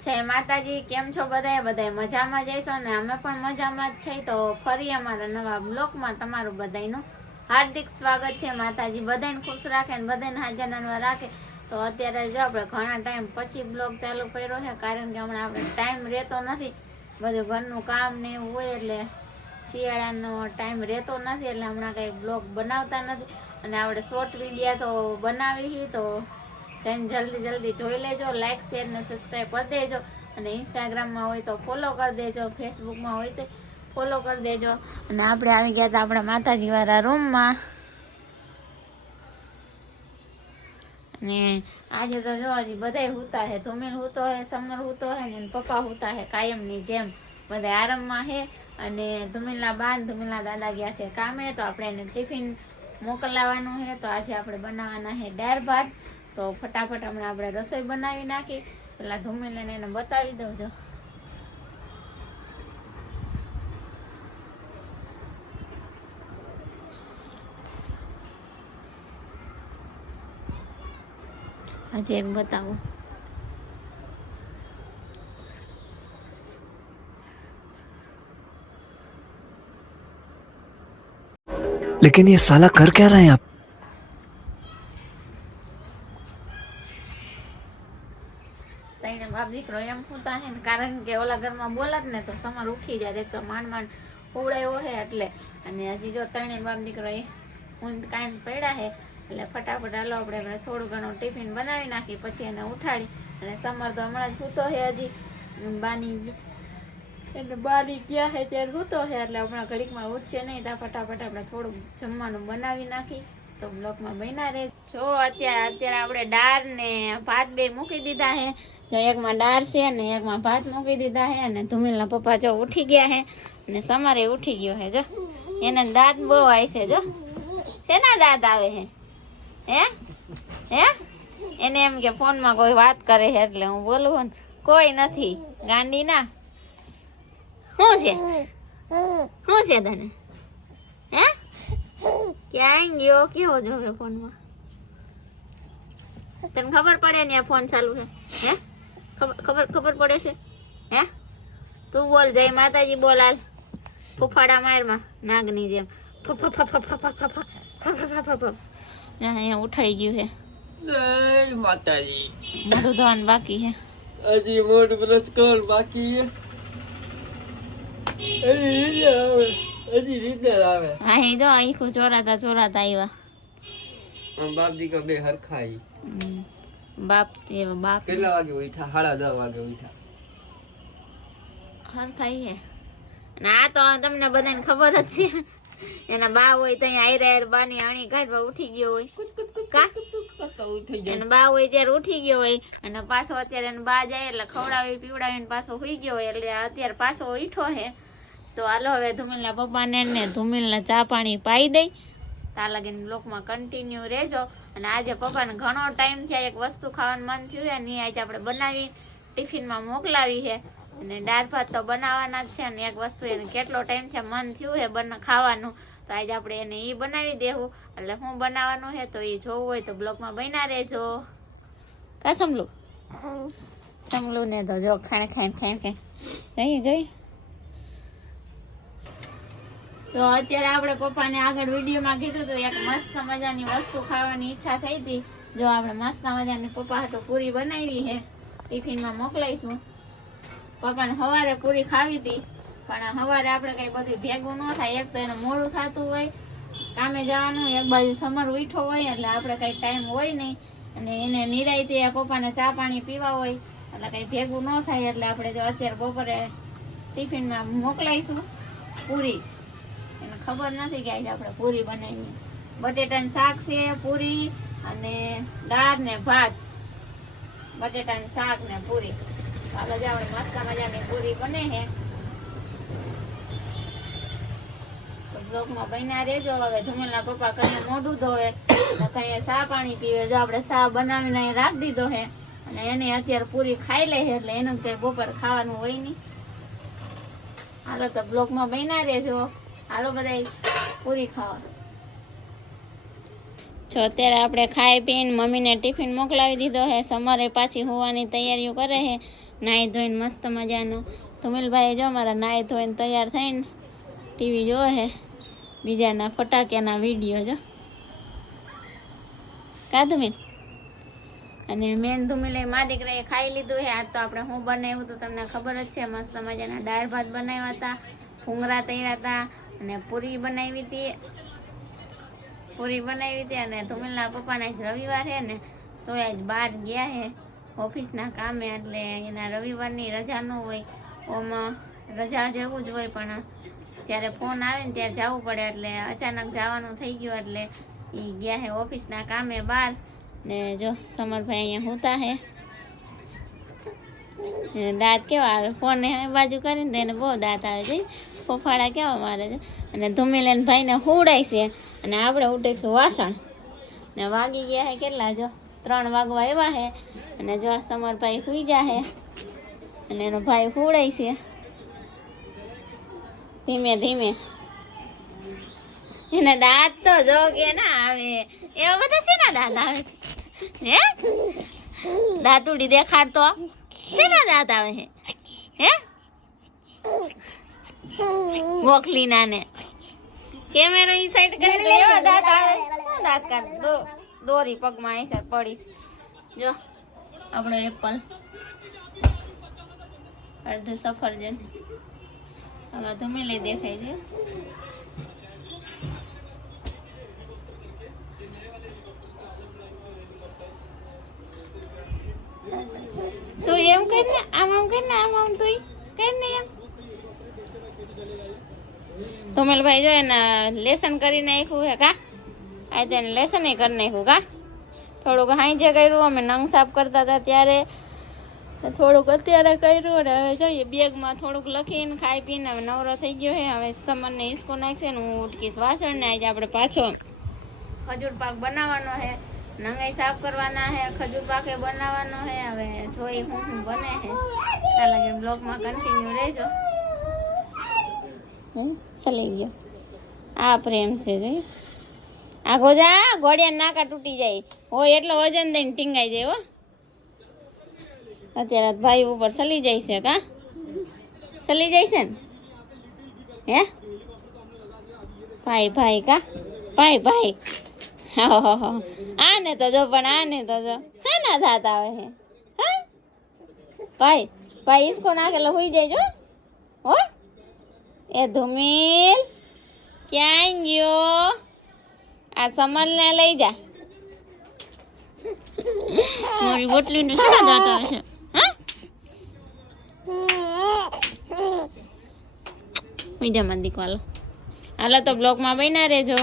જય માતાજી, કેમ છો બધાય? બધાય મજામાં જઈશો ને અમે પણ મજામાં જ છીએ. તો ફરી અમારા નવા બ્લોગમાં તમારું બધાયનું હાર્દિક સ્વાગત છે. માતાજી બધાને ખુશ રાખે ને બધાને હાજર નાનવા રાખે. તો અત્યારે જો આપણે ઘણા ટાઈમ પછી બ્લોગ ચાલુ કર્યો છે, કારણ કે હમણાં આપણે ટાઈમ રહેતો નથી, બધું ઘરનું કામ ને એવું હોય, એટલે શિયાળાનો ટાઈમ રહેતો નથી, એટલે હમણાં કંઈ બ્લોગ બનાવતા નથી. અને આપણે શોર્ટ વિડીયો તો બનાવી, તો જલ્દી જોઈ લેજો, લાઈક શેર ને સબસ્ક્રાઈબ કરી દેજો. અને ઇન્સ્ટાગ્રામમાં હોય તો ફોલો કરી દેજો, ફેસબુકમાં હોય તો ફોલો કરી દેજો. અને આપણે આવી ગયા હતા આપણા માતાજી વાળા રૂમમાં. અને આજે તો જો હજી બધા હુતા હે, ધુમિલ હુતો હે, સમર હુતો હે ને પપ્પા હુતા હે કાયમની જેમ, બધા આરામમાં હે. અને ધુમિલના બા ને ધુમિલના દાદા ગયા છે કામે, તો આપણે એને ટિફિન મોકલાવાનું છે. તો આજે આપણે બનાવવાના છે દાળ ભાત. તો ફટાફટ હમણાં આપણે રસોઈ બનાવી નાખી. પેલા ધુમિલને એને બતાવી દઉં. જો આજે એક બતાવું. लेकिन ये साला कर क्या रहे हैं आप? તઈને બાપ દીકરો એમ સુતા હે ને, કારણ કે ઓલા ઘરમાં બોલત ને તો સમર ઉઠી જાય, એક તો માંડ ઉવડાયો હે એટલે. અને હજી જો તણે બાપ દીકરો એ ઊંઘ કાંઈ પડ્યા હે, એટલે ફટાફટ હાલો આપણે થોડું ઘણું ટિફિન બનાવી નાખી, પછી એને ઉઠાડી. અને સમર તો હમણાં જ સૂતો હે, હજી બાની ગયા હે ત્યારે સૂતો હે, એટલે હમણાં ઘડીકમાં ઉઠશે નહીં. તો ફટાફટ આપણે થોડુંક જમવાનું બનાવી નાખી. તો બ્લોકમાં બન્યા રહે. જો અત્યારે આપણે દાળ ને ભાત બે મૂકી દીધા હે. જો એકમાં દાળ છે ને એકમાં ભાત મૂકી દીધા હે. અને ધુમિલના પપ્પા જો ઉઠી ગયા હે, અને સમારે ઉઠી ગયો હે. જો એને દાંત બહુ આવે છે. જો શેના દાંત આવે હે? હે હે એને એમ કે ફોનમાં કોઈ વાત કરે છે, એટલે હું બોલું ને કોઈ નથી ગાંડી ના. શું છે તને? હે ક્યાં ગયો? કેવો જોવે ફોનમાં? તને ખબર પડે ને આ ફોન ચાલુ છે? હે ખબર પડે છે? હે તું બોલ, જય માતાજી બોલ. હાલ ફૂફાડા મારમાં નાગની જેમ. અહીંયા ઉઠાઈ ગયું છે. જય માતાજી. મોઢું ધોવાનું બાકી છે. હજી મોઢું બ્રશ કરવાનું બાકી છે. હજી રીતે આવે. અહીં જો આખું ચોરાતા આવ્યા. આમ બાપ દીકરા બે હરખા. બાપ કેટલા વાગે ઉઠ્યા? 10:30 વાગે ઉઠ્યા. હરખાઈ છે. અને આ તો તમને બધાને ખબર જ છે, એના બા હોય તો અહીંયા બાની આણી કાઢવા ઉઠી ગયો હોય. એને બા હોય ત્યારે ઉઠી ગયો હોય, અને પાછો અત્યારે એને બા જાય એટલે ખવડાવી પીવડાવીને પાછો સુઈ ગયો હોય, એટલે અત્યારે પાછો ઉઠ્યો હે. તો હાલો હવે ધુમિલના પપ્પાને ને ધુમિલને ચા પાણી પાઈ દઈ. ત્યાં લગીને બ્લોકમાં કન્ટિન્યુ રહેજો. અને આજે પપ્પાને ઘણો ટાઈમ થયા એક વસ્તુ ખાવાનું મન થયું છે, ને આજે આપણે બનાવી ટિફિનમાં મોકલાવી છે. અને દાળ ભાત તો બનાવવાના જ છે, અને એક વસ્તુ એને કેટલો ટાઈમ થયા મન થયું છે ખાવાનું, તો આજે આપણે એને એ બનાવી દેવું. એટલે હું બનાવવાનું છે તો એ જોવું હોય તો બ્લોગમાં બન્યા રહેજો. કા સમલું ને તો જો ખાણ જોઈ. તો અત્યારે આપણે પપ્પાને આગળ વિડીયોમાં કીધું હતું એક મસ્ત મજાની વસ્તુ ખાવાની ઈચ્છા થઈ હતી. જો આપણે મસ્ત મજાની પપ્પા હાટુ પૂરી બનાવી છે, ટિફિનમાં મોકલાઈશું. પપ્પાને સવારે પૂરી ખાવી હતી, પણ સવારે આપણે કઈ બધું ભેગું ન થાય. એક તો એને મોડું થતું હોય, કામે જવાનું, એક બાજુ સમર ઉઠો હોય, એટલે આપણે કઈ ટાઈમ હોય નહીં. અને એને નિરાયતે પપ્પાને ચા પાણી પીવા હોય, એટલે કઈ ભેગું ન થાય. એટલે આપણે જો અત્યારે બપોરે ટિફિનમાં મોકલાઈશું પૂરી. એને ખબર નથી કે આજે આપણે પૂરી બનાવી. બટેટાનું શાક છે, પૂરી અને દાળ ને ભાત. બટેટાનું શાક ને પૂરી. હાલો જ આપણે મસ્ત મજાની પૂરી બને છે. તો બ્લોગમાં બન્યા રહેજો. હવે ધુમિલના પપ્પા કઈ મોઢું ધોવે, કઈ ચા પાણી પીવે. જો આપણે ચા બનાવીને રાખી દીધો છે, અને એને અત્યારે પૂરી ખાઈ લે છે, એટલે એનું કઈ બપોર ખાવાનું હોય નહીં. હાલો તો બ્લોગમાં બન્યા રહેજો. હાલો બધા પૂરી ખાવા. જો અત્યારે આપણે ખાઈ પીને મમ્મીને ટિફિન મોકલાવી દીધો છે. સમરે પાછી હોવાની તૈયારીઓ કરે છે, નાહી ધોઈને મસ્ત મજાનો. ધુમિલભાઈ જો મારા નાહી ધોઈને તૈયાર થઈને ટીવી જોવે છે, બીજાના ફટાક્યાના વિડીયો જો કા ધુમિલ. અને મેન ધુમિલે મા દીકરાએ ખાઈ લીધું છે. આજ તો આપણે શું બનાવ્યું તો તમને ખબર જ છે, મસ્ત મજાના દાળ ભાત બનાવ્યા હતા, ભૂંગળા તળ્યા હતા અને પૂરી બનાવી હતી અને ધુમિલના પપ્પાના જ રવિવાર છે ને તો આજ બહાર ગયા છે ઓફિસના કામે, એટલે એના રવિવારની રજા ન હોય, ઓમાં રજા જેવું જ હોય, પણ જ્યારે ફોન આવે ને ત્યારે જવું પડે, એટલે અચાનક જવાનું થઈ ગયું એટલે એ ગયા છે ઓફિસના કામે બહાર. ને જો સમરભાઈ અહીંયા સૂતા છે, દાંત કેવા આવે, ફોન બાજુ કરીને તેને બહુ દાંત આવે છે, ફોફાડા કેવા મારે છે. અને ધુમિલેન ભાઈને હુડાય છે અને આપણે ઉઠીશું વાસણ. ને વાગી ગયા છે કેટલા, જો 3 વાગવા આવ્યા છે. અને જો સમરભાઈ સુઈ ગયા છે અને એનો ભાઈ હુડાય છે ધીમે ધીમે. એના દાંત તો જો કે ના આવે, એવા બધા શેના દાંત આવે હે? દાંતુડી દેખાડતો, શેના દાંત આવે છે હે? મોકલીના ને કેમેરો ઈ સાઈડ કરી દે, એવા દાંત આવે. શું દાંત કાઢ દોરી પગમાં અહીં પડીશ. જો આપણો એપલ, અડધું સફરજન, આમાં ધુમિલે દેખાય છે. તું એમ કર ને, આમ કર ને, આમ તું કર ને એમ. ધુમિલભાઈ જો એના લેસન કરી નાખ્યું હે કા, આ તેને લેસન કરી નાખ્યું કા. થોડુંક હાંજે કર્યું, અમે નંગ સાફ કરતા હતા ત્યારે, થોડુંક અત્યારે કર્યું. અને હવે જોઈએ બેગમાં થોડુંક લખીને ખાઈ પીને હવે નવરો થઈ ગયો છે. હવે સમરને હિસકો નાખશે ને હું ઉટકીશ વાસણ ને. આજે આપણે પાછો ખજૂર પાક બનાવવાનો છે, નંગાઈ સાફ કરવાના છે, ખજૂર પાકે બનાવવાનો છે. હવે જોઈ હું બને છે, ચાલો કે બ્લોગમાં કન્ટિન્યુ રહેજો. ચલી ગયો આ પ્રેમ છે જોઈ, આ ગોજા ગોળિયા નાકા તૂટી જાય હોય એટલો વજન દઈને ટીંગાઈ જાય હો. અત્યારે ભાઈ ઉપર ચલી જાય છે કા, ચલી જાય છે ને હે ભાઈ કા ભાઈ. આને તો જો, પણ આને તો જો હા ના થાત આવે છે હા ભાઈ ઈસકો નાખેલો હોઈ જાય જો હો. એ ધુમિલ ક્યાં ગયો? આ સમરને લઈ જા. મારી બોટલી ને શું દાંત આવે છે હા? બીજા માં દીકવાલો. હાલો તો બ્લોગમાં બન્યા રહેજો.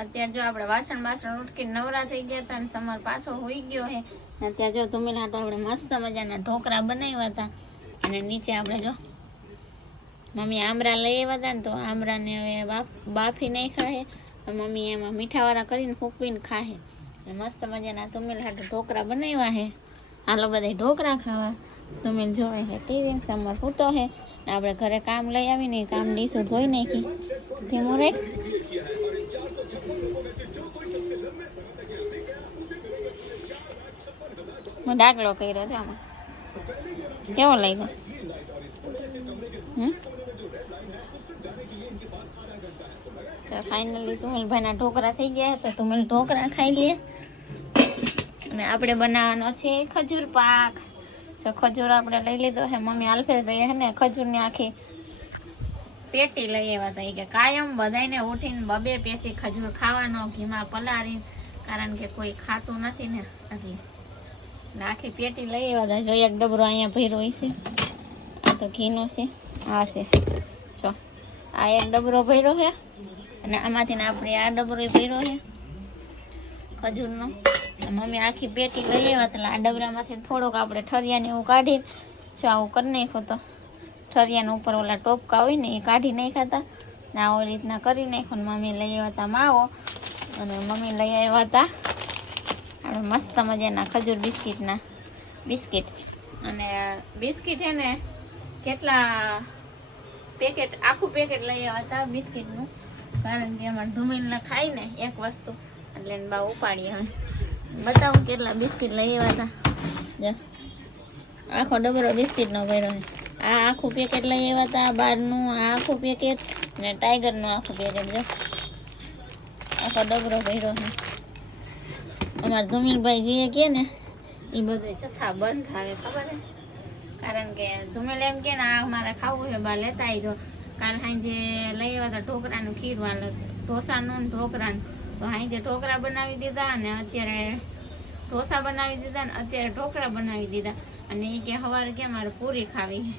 અત્યારે જો આપણે વાસણ ઉટકીને નવરા થઈ ગયા હતા અને સમર પાછો હોઈ ગયો છે. અત્યારે જો ધુમિલ હાટો આપણે મસ્ત મજાના ઢોકળા બનાવ્યા હતા. અને નીચે આપણે જો મમ્મી આમરા લઈ આવ્યા હતા ને, તો આમરાને હવે બાફી નાખ્યા છે. મમ્મી એમાં મીઠાવાળા કરીને ફૂંકવીને ખાશે. મસ્ત મજાના ધુમિલ હાટો ઢોકળા બનાવ્યા છે. હાલો બધા ઢોકળા ખાવા. ધુમિલ જોવે છે ટીવી, સમર સૂતો છે. આપણે ઘરે કામ લઈ આવીને કામ ડીશું ધોઈ નાખી. ધીમું રાખ. હું ડાકલો કર્યો છે આમાં, કેવો લાગ્યો? તો ફાઇનલી ધુમિલભાઈના ઢોકળા થઈ ગયા. તો ધુમિલ ઢોકળા ખાઈ લે. અને આપણે બનાવવાનો છે ખજૂર પાક. જો ખજૂર આપણે લઈ લીધો છે, મમ્મી આલ્ફે જોઈએ છે ને ખજૂરની આખી પેટી લઈ આવ્યા હતા. કે કાયમ બધાને ઉઠીને 2 પેસી ખજૂર ખાવાનો ઘીમાં પલાળી, કારણ કે કોઈ ખાતું નથી ને એટલે આખી પેટી લઈ આવ્યા હતા. જો એક ડબરો અહીંયા ભર્યો હોય છે, આ તો ઘીનો છે, આ છે જો આ એક ડબરો ભર્યો છે. અને આમાંથી આપણે આ ડબરો ભર્યો છે ખજૂરનો. મમ્મી આખી પેટી લઈ આવ્યા એટલે આ ડબરામાંથી થોડોક આપણે ઠરિયાને એવું કાઢી જો આવું કરી નાખ્યું. તો ઠરિયાના ઉપર ઓલા ટોપકા હોય ને એ કાઢી નાખ્યા હતા ને આવી રીતના કરી નાખ્યું. મમ્મી લઈ આવ્યા હતા માવો, અને મમ્મી લઈ આવ્યા હતા આપણે મસ્ત મજાના ખજૂર બિસ્કિટ. અને બિસ્કિટ છે ને કેટલા પેકેટ, આખું પેકેટ લઈ આવ્યા હતા બિસ્કિટનું. કારણ કે અમારે ધુમીને ખાઈ ને એક વસ્તુ એટલે એને બા ઉપાડીએ. હવે બતાવું કેટલા બિસ્કિટ લઈ આવ્યા હતા. જો આખો ડબરો બિસ્કિટનો ભર્યો છે. આ આખું પેકેટ લઈ આવ્યા હતા બારનું, આ આખું પેકેટ ને ટાઈગરનું આખું પેકેટ. જો આખો ડબરો ભર્યો છે. અમારા ધુમીલભાઈ જે કે ને એ બધું જથ્થા બંધ થાય ખબર છે, કારણ કે ધુમેલ એમ કે ને આ મારે ખાવું છે બા લેતા આવજો. કાલ સાંજે લઈ આવ્યા હતા ઢોકળાનું ખીર, ઢોસાનું ને ઢોકળાનું. તો સાંજે ઢોકળા બનાવી દીધા અને અત્યારે ઢોસા બનાવી દીધા ને અત્યારે ઢોકળા બનાવી દીધા. અને એ કે સવારે કે મારે પૂરી ખાવી છે,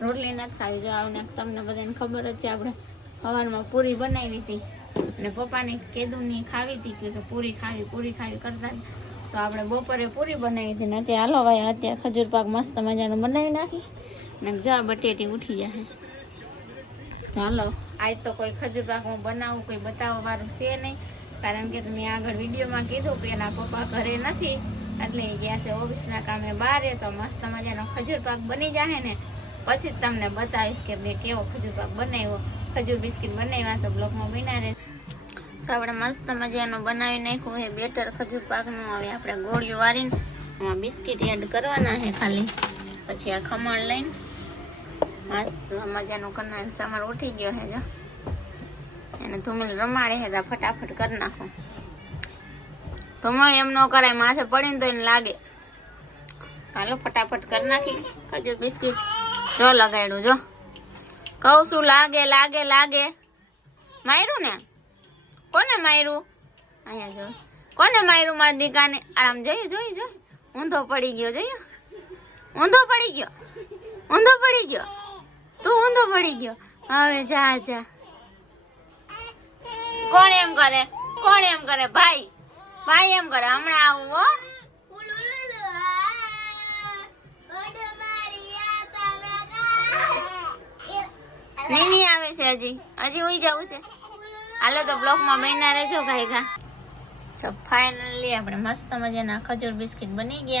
રોટલી નથી ખાવી. જો આવને તમને બધાને ખબર જ છે, આપણે સવારમાં પૂરી બનાવી હતી અને પપ્પાને કીધું નહીં ખાવી હતી કે પૂરી ખાવી કરતા. તો આપણે બપોરે પૂરી બનાવી હતી ને અત્યારે હાલો ભાઈ અત્યારે ખજૂર પાક મસ્ત મજાનું બનાવી નાખી ને જો બટેટી ઉઠી જાય. હાલો આજ તો કોઈ ખજૂર પાક હું બનાવું કોઈ બતાવવા વાળું છે નહીં, કારણ કે તમે આગળ વિડીયોમાં કીધું કે એના પપ્પા ઘરે નથી એટલે ગયા છે ઓફિસના કામે બહાર. તો મસ્ત મજાનો ખજૂર પાક બની જાય ને પછી જ તમને બતાવીશ કે મેં કેવો ખજૂર પાક બનાવ્યો. ખજૂર બિસ્કિટ બનાવ્યા તો બ્લોગમાં બના રહે. તો આપણે મસ્ત મજાનું બનાવી નાખ્યું છે બેટર ખજૂર પાકનું. હવે આપણે ગોળીઓ વાળીને એમાં બિસ્કિટ એડ કરવાના છે ખાલી. પછી આ ખમણ લઈને મસ્ત મજાનું કરવાનું. સમાર ઉઠી ગયો છે જો એને ધુમેલ રમાડે છે તો ફટાફટ કરી નાખો. ધુમેલ એમ ન કરાય, માથે પડીને તો એને લાગે. હાલો ફટાફટ કરી નાખી ખજૂર બિસ્કિટ. જો લગાડ્યું જો કહું શું લાગે લાગે લાગે. માર્યું ને? કોને માર્યું? અહીંયા જો કોને માર્યું? મારા દીકાને. આરામ જોયું જોયું જોયું ઊંધો પડી ગયો. જોયું ઊંધો પડી ગયો, ઊંધો પડી ગયો. તું ઊંધો પડી ગયો. હવે જા જા. કોણ એમ કરે? કોણ એમ કરે? ભાઈ ભાઈ એમ કરે. હમણાં આવું હો. નહીં આવે છે હજી ઉઈ જવું છે. હાલો તો બ્લોકમાં બન્યા રહેજો ગાયગા. ફાઇનલી આપણે મસ્ત મજાના ખજૂર બિસ્કિટ બની ગયા.